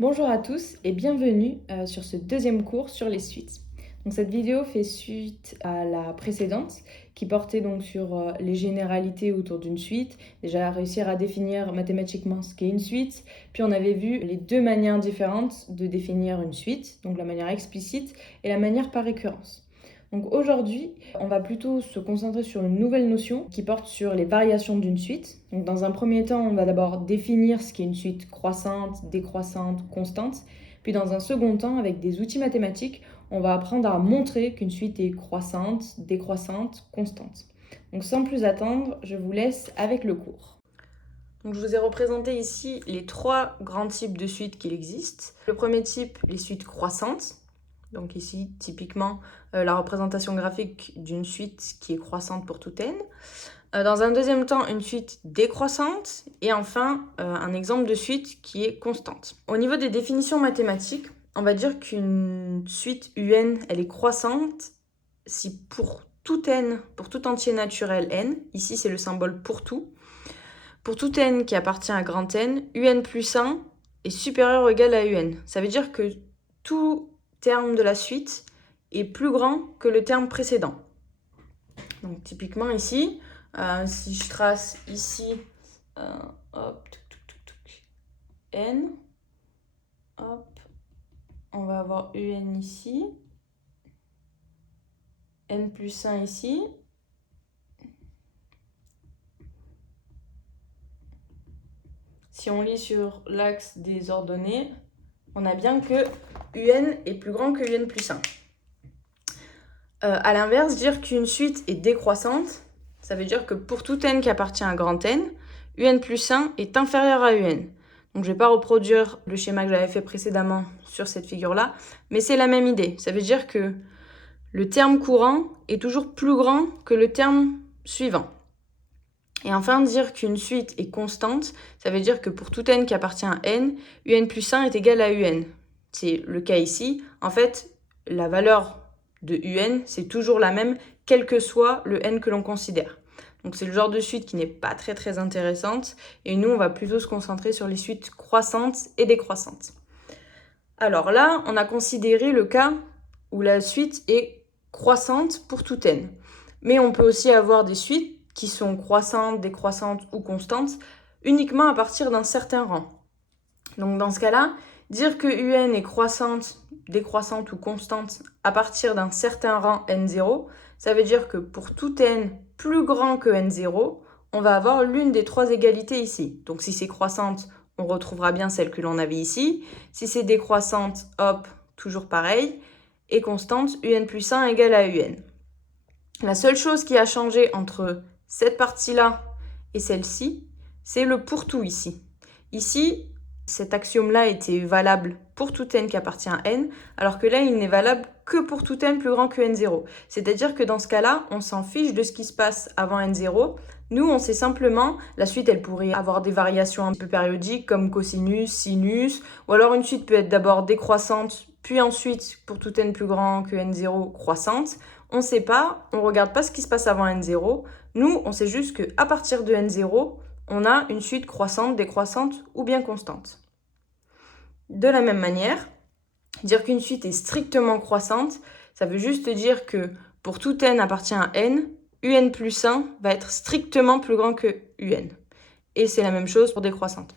Bonjour à tous et bienvenue sur ce deuxième cours sur les suites. Donc cette vidéo fait suite à la précédente qui portait donc sur les généralités autour d'une suite, déjà réussir à définir mathématiquement ce qu'est une suite, puis on avait vu les deux manières différentes de définir une suite, donc la manière explicite et la manière par récurrence. Donc aujourd'hui, on va plutôt se concentrer sur une nouvelle notion qui porte sur les variations d'une suite. Donc dans un premier temps, on va d'abord définir ce qu'est une suite croissante, décroissante, constante. Puis dans un second temps, avec des outils mathématiques, on va apprendre à montrer qu'une suite est croissante, décroissante, constante. Donc sans plus attendre, je vous laisse avec le cours. Donc je vous ai représenté ici les trois grands types de suites qu'il existe. Le premier type, les suites croissantes. Donc ici, typiquement, la représentation graphique d'une suite qui est croissante pour tout n. Dans un deuxième temps, une suite décroissante. Et enfin, un exemple de suite qui est constante. Au niveau des définitions mathématiques, on va dire qu'une suite UN, elle est croissante si pour tout n, pour tout entier naturel n, ici c'est le symbole pour tout n qui appartient à grand N, UN plus 1 est supérieur ou égal à UN. Ça veut dire que tout terme de la suite est plus grand que le terme précédent. Donc typiquement ici, si je trace ici, N, on va avoir UN ici, N plus 1 ici, si on lit sur l'axe des ordonnées, on a bien que UN est plus grand que UN plus 1. À l'inverse, dire qu'une suite est décroissante, ça veut dire que pour tout n qui appartient à grand N, UN plus 1 est inférieur à UN. Donc je ne vais pas reproduire le schéma que j'avais fait précédemment sur cette figure-là, mais c'est la même idée. Ça veut dire que le terme courant est toujours plus grand que le terme suivant. Et enfin, dire qu'une suite est constante, ça veut dire que pour tout n qui appartient à n, UN plus 1 est égal à UN. C'est le cas ici. En fait, la valeur de UN, c'est toujours la même, quel que soit le n que l'on considère. Donc c'est le genre de suite qui n'est pas très intéressante. Et nous, on va plutôt se concentrer sur les suites croissantes et décroissantes. Alors là, on a considéré le cas où la suite est croissante pour tout n. Mais on peut aussi avoir des suites qui sont croissantes, décroissantes ou constantes, uniquement à partir d'un certain rang. Donc dans ce cas-là, dire que UN est croissante, décroissante ou constante à partir d'un certain rang n0, ça veut dire que pour tout n plus grand que n0, on va avoir l'une des trois égalités ici. Donc si c'est croissante, on retrouvera bien celle que l'on avait ici. Si c'est décroissante, hop, toujours pareil. Et constante, UN plus 1 égale à UN. La seule chose qui a changé entre cette partie-là et celle-ci, c'est le pour tout ici. Ici, cet axiome-là était valable pour tout n qui appartient à n, alors que là, il n'est valable que pour tout n plus grand que n0. C'est-à-dire que dans ce cas-là, on s'en fiche de ce qui se passe avant n0. Nous, on sait simplement, la suite, elle pourrait avoir des variations un peu périodiques comme cosinus, sinus, ou alors une suite peut être d'abord décroissante, puis ensuite, pour tout n plus grand que n0, croissante. On ne sait pas, on ne regarde pas ce qui se passe avant n0. Nous, on sait juste qu'à partir de n0, on a une suite croissante, décroissante ou bien constante. De la même manière, dire qu'une suite est strictement croissante, ça veut juste dire que pour tout n appartient à n, UN plus 1 va être strictement plus grand que UN. Et c'est la même chose pour décroissante.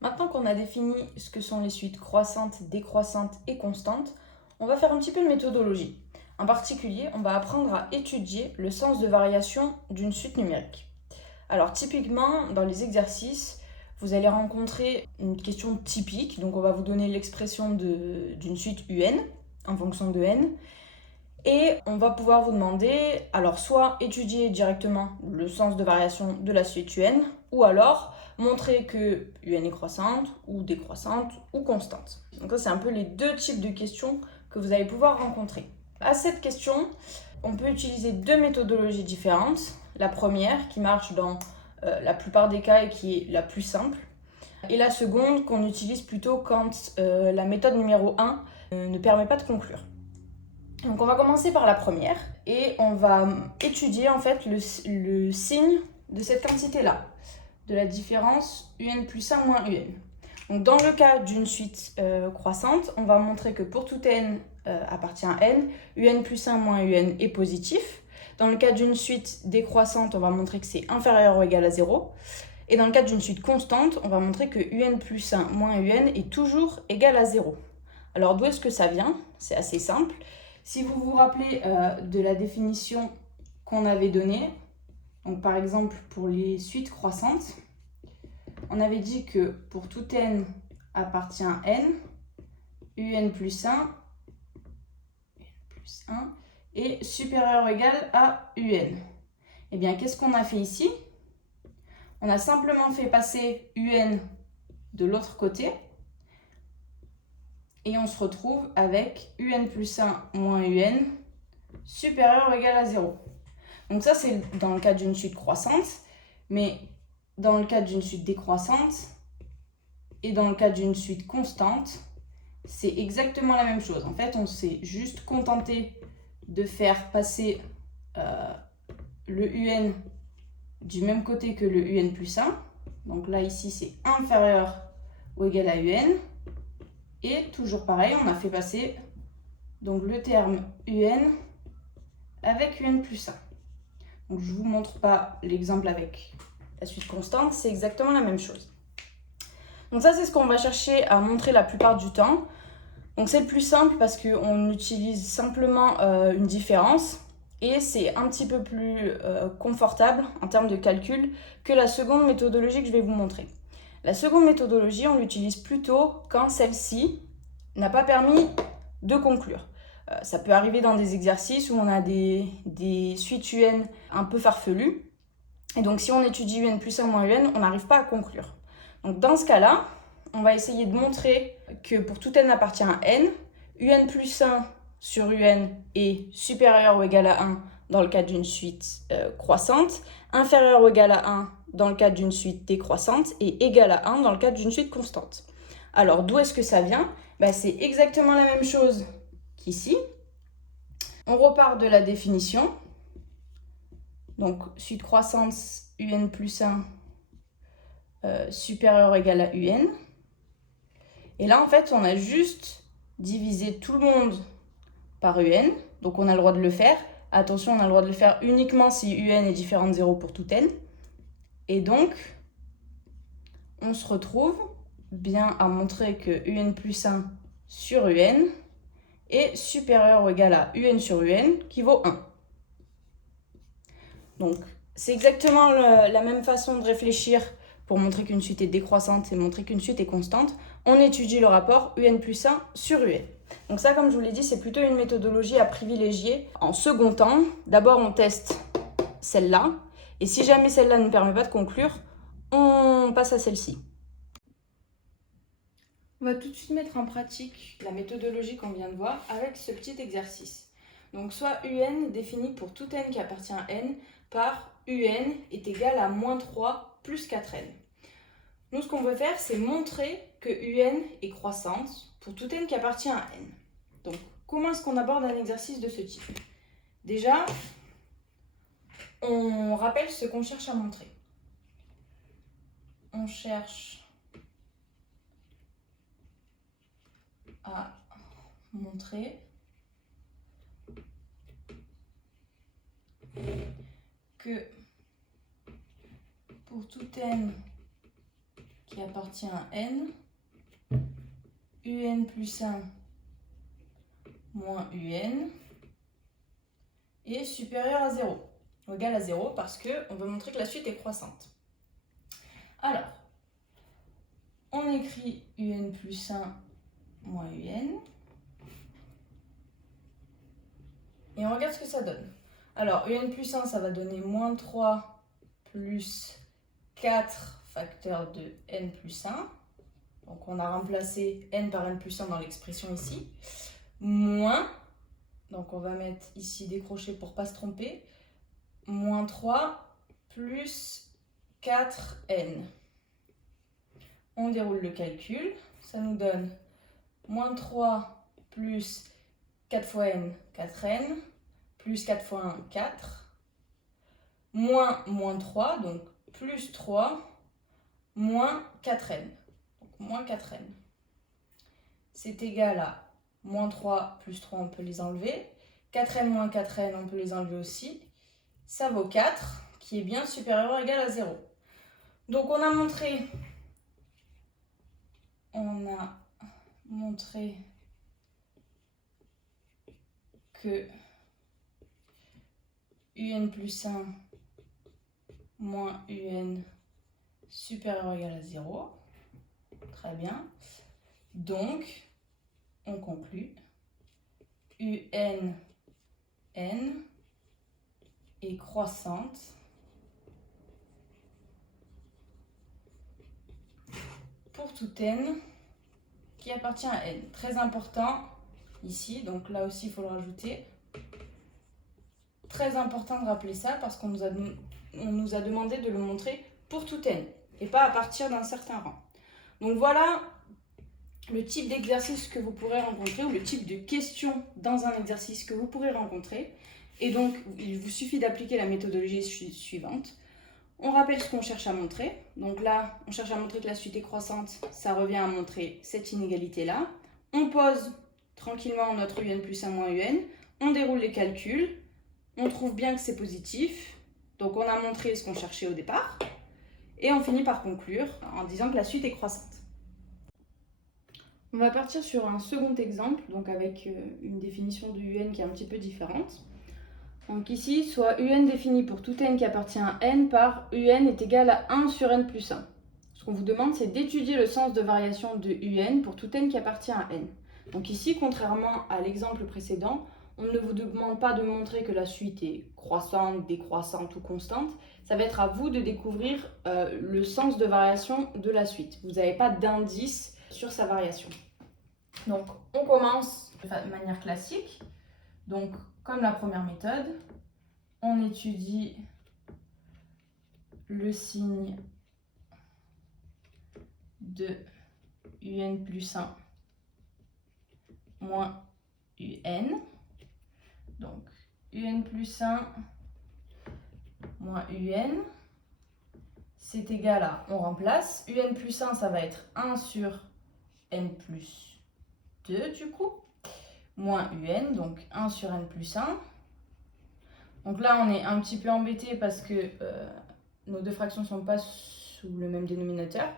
Maintenant qu'on a défini ce que sont les suites croissantes, décroissantes et constantes, on va faire un petit peu de méthodologie. En particulier, on va apprendre à étudier le sens de variation d'une suite numérique. Alors typiquement, dans les exercices, vous allez rencontrer une question typique. Donc on va vous donner l'expression d'une suite UN en fonction de n. Et on va pouvoir vous demander, alors soit étudier directement le sens de variation de la suite UN, ou alors montrer que UN est croissante, ou décroissante, ou constante. Donc ça, c'est un peu les deux types de questions que vous allez pouvoir rencontrer. À cette question, on peut utiliser deux méthodologies différentes. La première, qui marche dans la plupart des cas et qui est la plus simple. Et la seconde, qu'on utilise plutôt quand la méthode numéro 1 ne permet pas de conclure. Donc on va commencer par la première et on va étudier en fait le signe de cette quantité-là, de la différence UN plus 1 moins UN. Donc dans le cas d'une suite croissante, on va montrer que pour tout n appartient à n, un plus 1 moins un est positif. Dans le cas d'une suite décroissante, on va montrer que c'est inférieur ou égal à 0. Et dans le cas d'une suite constante, on va montrer que un plus 1 moins un est toujours égal à 0. Alors d'où est-ce que ça vient? C'est assez simple. Si vous vous rappelez de la définition qu'on avait donnée, donc par exemple pour les suites croissantes, on avait dit que pour tout n appartient à n, un plus 1 est supérieur ou égal à un. Eh bien, qu'est-ce qu'on a fait ici? On a simplement fait passer un de l'autre côté et on se retrouve avec un plus 1 moins un supérieur ou égal à 0. Donc ça, c'est dans le cas d'une suite croissante, mais dans le cas d'une suite décroissante et dans le cas d'une suite constante, c'est exactement la même chose. En fait, on s'est juste contenté de faire passer le un du même côté que le un plus 1. Donc là, ici, c'est inférieur ou égal à un. Et toujours pareil, on a fait passer donc, le terme un avec un plus 1. Donc, je ne vous montre pas l'exemple avec la suite constante, c'est exactement la même chose. Donc ça, c'est ce qu'on va chercher à montrer la plupart du temps. Donc c'est le plus simple parce qu'on utilise simplement une différence et c'est un petit peu plus confortable en termes de calcul que la seconde méthodologie que je vais vous montrer. La seconde méthodologie, on l'utilise plutôt quand celle-ci n'a pas permis de conclure. Ça peut arriver dans des exercices où on a des suites un un peu farfelues. Et donc si on étudie un plus 1 moins un, on n'arrive pas à conclure. Donc dans ce cas-là, on va essayer de montrer que pour tout n appartient à n, un plus 1 sur un est supérieur ou égal à 1 dans le cas d'une suite croissante, inférieur ou égal à 1 dans le cas d'une suite décroissante et égal à 1 dans le cas d'une suite constante. Alors d'où est-ce que ça vient? C'est exactement la même chose qu'ici. On repart de la définition. Donc suite croissante, un plus 1 supérieur ou égal à un. Et là, en fait, on a juste divisé tout le monde par un. Donc, on a le droit de le faire. Attention, on a le droit de le faire uniquement si un est différent de 0 pour tout n. Et donc, on se retrouve bien à montrer que un plus 1 sur un est supérieur ou égal à un sur un qui vaut 1. Donc, c'est exactement la même façon de réfléchir pour montrer qu'une suite est décroissante et montrer qu'une suite est constante. On étudie le rapport un plus 1 sur un. Donc ça, comme je vous l'ai dit, c'est plutôt une méthodologie à privilégier en second temps. D'abord, on teste celle-là. Et si jamais celle-là ne permet pas de conclure, on passe à celle-ci. On va tout de suite mettre en pratique la méthodologie qu'on vient de voir avec ce petit exercice. Donc soit un défini pour tout n qui appartient à n par un est égal à moins 3 plus 4n. Nous, ce qu'on veut faire, c'est montrer que un est croissante pour tout n qui appartient à n. Donc, comment est-ce qu'on aborde un exercice de ce type? Déjà, on rappelle ce qu'on cherche à montrer. On cherche à montrer que pour tout n qui appartient à n, un plus 1 moins un est supérieur à 0, ou égal à 0, parce qu'on veut montrer que la suite est croissante. Alors, on écrit un plus 1 moins un, et on regarde ce que ça donne. Alors, un plus 1, ça va donner moins 3 plus 4 facteur de n plus 1. Donc, on a remplacé n par n plus 1 dans l'expression ici. Moins, donc on va mettre ici des crochets pour ne pas se tromper, moins 3 plus 4n. On déroule le calcul, ça nous donne moins 3 plus 4 fois n, 4n, plus 4 fois 1, 4, moins 3, donc plus 3, moins 4n. Donc moins 4n. C'est égal à moins 3 plus 3, on peut les enlever. 4n moins 4n, on peut les enlever aussi. Ça vaut 4, qui est bien supérieur ou égal à 0. Donc on a montré que un plus 1 moins un supérieur ou égal à 0. Très bien. Donc, on conclut n est croissante pour tout n qui appartient à n. Très important ici, donc là aussi il faut le rajouter. Très important de rappeler ça parce qu'on nous a demandé de le montrer pour tout n et pas à partir d'un certain rang. Donc voilà le type d'exercice que vous pourrez rencontrer ou le type de question dans un exercice que vous pourrez rencontrer. Et donc, il vous suffit d'appliquer la méthodologie suivante. On rappelle ce qu'on cherche à montrer. Donc là, on cherche à montrer que la suite est croissante. Ça revient à montrer cette inégalité-là. On pose tranquillement notre un plus 1 moins un. On déroule les calculs. On trouve bien que c'est positif. Donc on a montré ce qu'on cherchait au départ. Et on finit par conclure en disant que la suite est croissante. On va partir sur un second exemple, donc avec une définition du un qui est un petit peu différente. Donc ici, soit un défini pour tout n qui appartient à n par un est égal à 1 sur n plus 1. Ce qu'on vous demande, c'est d'étudier le sens de variation de un pour tout n qui appartient à n. Donc ici, contrairement à l'exemple précédent, on ne vous demande pas de montrer que la suite est croissante, décroissante ou constante. Ça va être à vous de découvrir le sens de variation de la suite. Vous n'avez pas d'indice sur sa variation. Donc, on commence de manière classique. Donc, comme la première méthode, on étudie le signe de un plus 1 moins un. Donc, un plus 1 moins un, c'est égal à, on remplace, un plus 1, ça va être 1 sur n plus 2 du coup, moins un, donc 1 sur n plus 1. Donc là, on est un petit peu embêté parce que nos deux fractions ne sont pas sous le même dénominateur.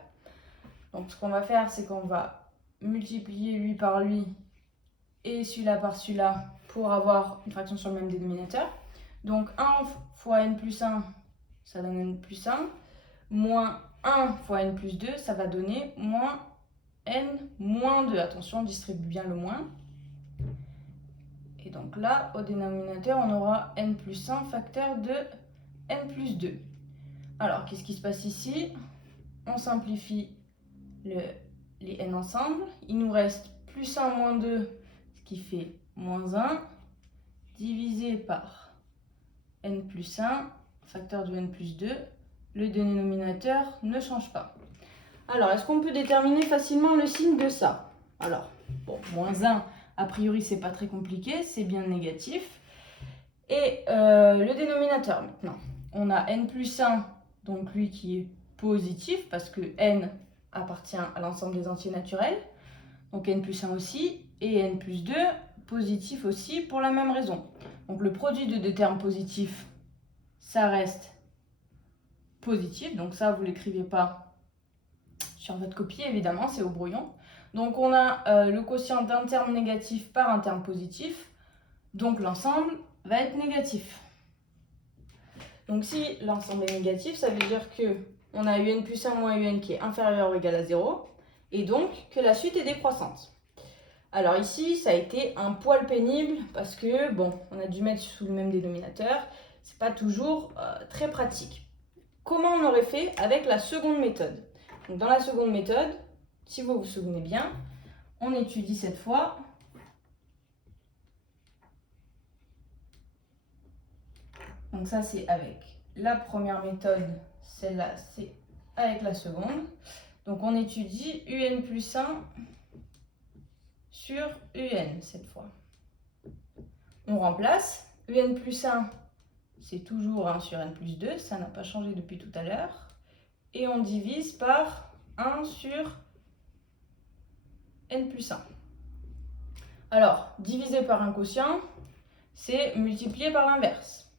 Donc ce qu'on va faire, c'est qu'on va multiplier lui par lui et celui-là par celui-là pour avoir une fraction sur le même dénominateur. Donc 1 fois n plus 1, ça donne n plus 1, moins 1 fois n plus 2, ça va donner moins n moins 2. Attention, on distribue bien le moins. Et donc là, au dénominateur, on aura n plus 1 facteur de n plus 2. Alors, qu'est-ce qui se passe ici? On simplifie les n ensemble. Il nous reste plus 1 moins 2, ce qui fait moins 1, divisé par n plus 1, facteur de n plus 2. Le dénominateur ne change pas. Alors, est-ce qu'on peut déterminer facilement le signe de ça? Alors, bon, moins 1, a priori, c'est pas très compliqué, c'est bien négatif. Et le dénominateur, maintenant. On a n plus 1, donc lui qui est positif, parce que n appartient à l'ensemble des entiers naturels. Donc n plus 1 aussi, et n plus 2, positif aussi, pour la même raison. Donc le produit de deux termes positifs, ça reste positif. Donc ça, vous ne l'écrivez pas sur votre copie, évidemment, c'est au brouillon. Donc on a le quotient d'un terme négatif par un terme positif. Donc l'ensemble va être négatif. Donc si l'ensemble est négatif, ça veut dire qu'on a un plus 1 moins un qui est inférieur ou égal à 0. Et donc que la suite est décroissante. Alors ici, ça a été un poil pénible parce que, bon, on a dû mettre sous le même dénominateur. C'est pas toujours très pratique. Comment on aurait fait avec la seconde méthode? Donc dans la seconde méthode, si vous vous souvenez bien, on étudie cette fois donc ça c'est avec la première méthode, celle-là c'est avec la seconde. Donc on étudie un plus 1 sur un cette fois. On remplace, un plus 1 c'est toujours 1 sur n plus 2, ça n'a pas changé depuis tout à l'heure. Et on divise par 1 sur n plus 1. Alors, diviser par un quotient, c'est multiplier par l'inverse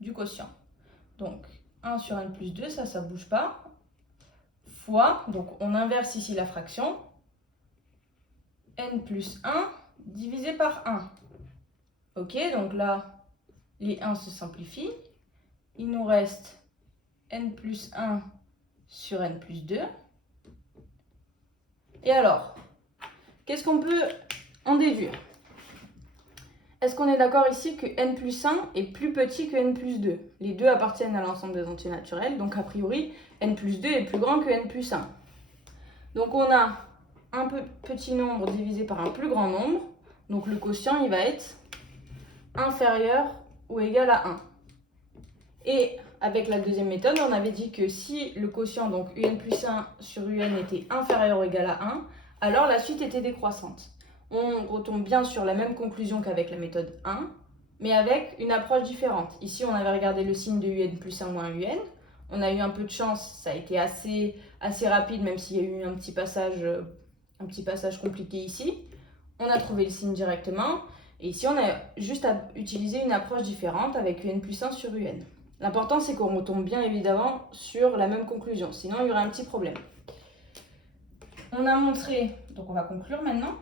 du quotient. Donc, 1 sur n plus 2, ça ne bouge pas. Fois, donc on inverse ici la fraction, n plus 1 divisé par 1. Ok, donc là, les 1 se simplifient. Il nous reste n plus 1 sur n plus 2. Et alors, qu'est-ce qu'on peut en déduire? Est-ce qu'on est d'accord ici que n plus 1 est plus petit que n plus 2? Les deux appartiennent à l'ensemble des entiers naturels, donc a priori, n plus 2 est plus grand que n plus 1. Donc on a un petit nombre divisé par un plus grand nombre, donc le quotient il va être inférieur ou égal à 1. Et avec la deuxième méthode, on avait dit que si le quotient, donc un plus 1 sur un, était inférieur ou égal à 1, alors la suite était décroissante. On retombe bien sur la même conclusion qu'avec la méthode 1, mais avec une approche différente. Ici, on avait regardé le signe de un plus 1 moins un. On a eu un peu de chance, ça a été assez rapide, même s'il y a eu un petit passage compliqué ici. On a trouvé le signe directement. Et ici, on a juste à utiliser une approche différente avec un plus 1 sur un. L'important, c'est qu'on retombe bien évidemment sur la même conclusion, sinon il y aurait un petit problème. On a montré, donc on va conclure maintenant,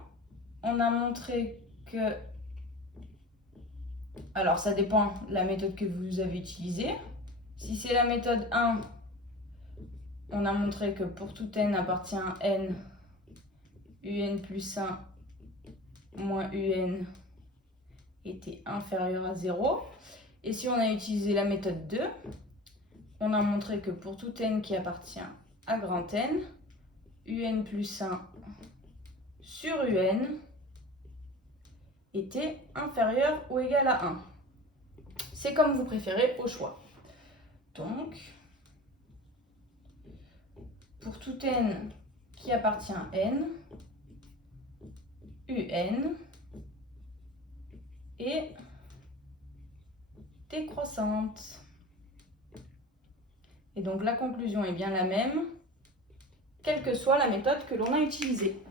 on a montré que, alors ça dépend de la méthode que vous avez utilisée. Si c'est la méthode 1, on a montré que pour tout n appartient à n, un plus 1 moins un était inférieur à 0. Et si on a utilisé la méthode 2, on a montré que pour tout n qui appartient à grand N, un plus 1 sur un était inférieur ou égal à 1. C'est comme vous préférez, au choix. Donc, pour tout n qui appartient à n, un est décroissante. Et donc la conclusion est bien la même, quelle que soit la méthode que l'on a utilisée.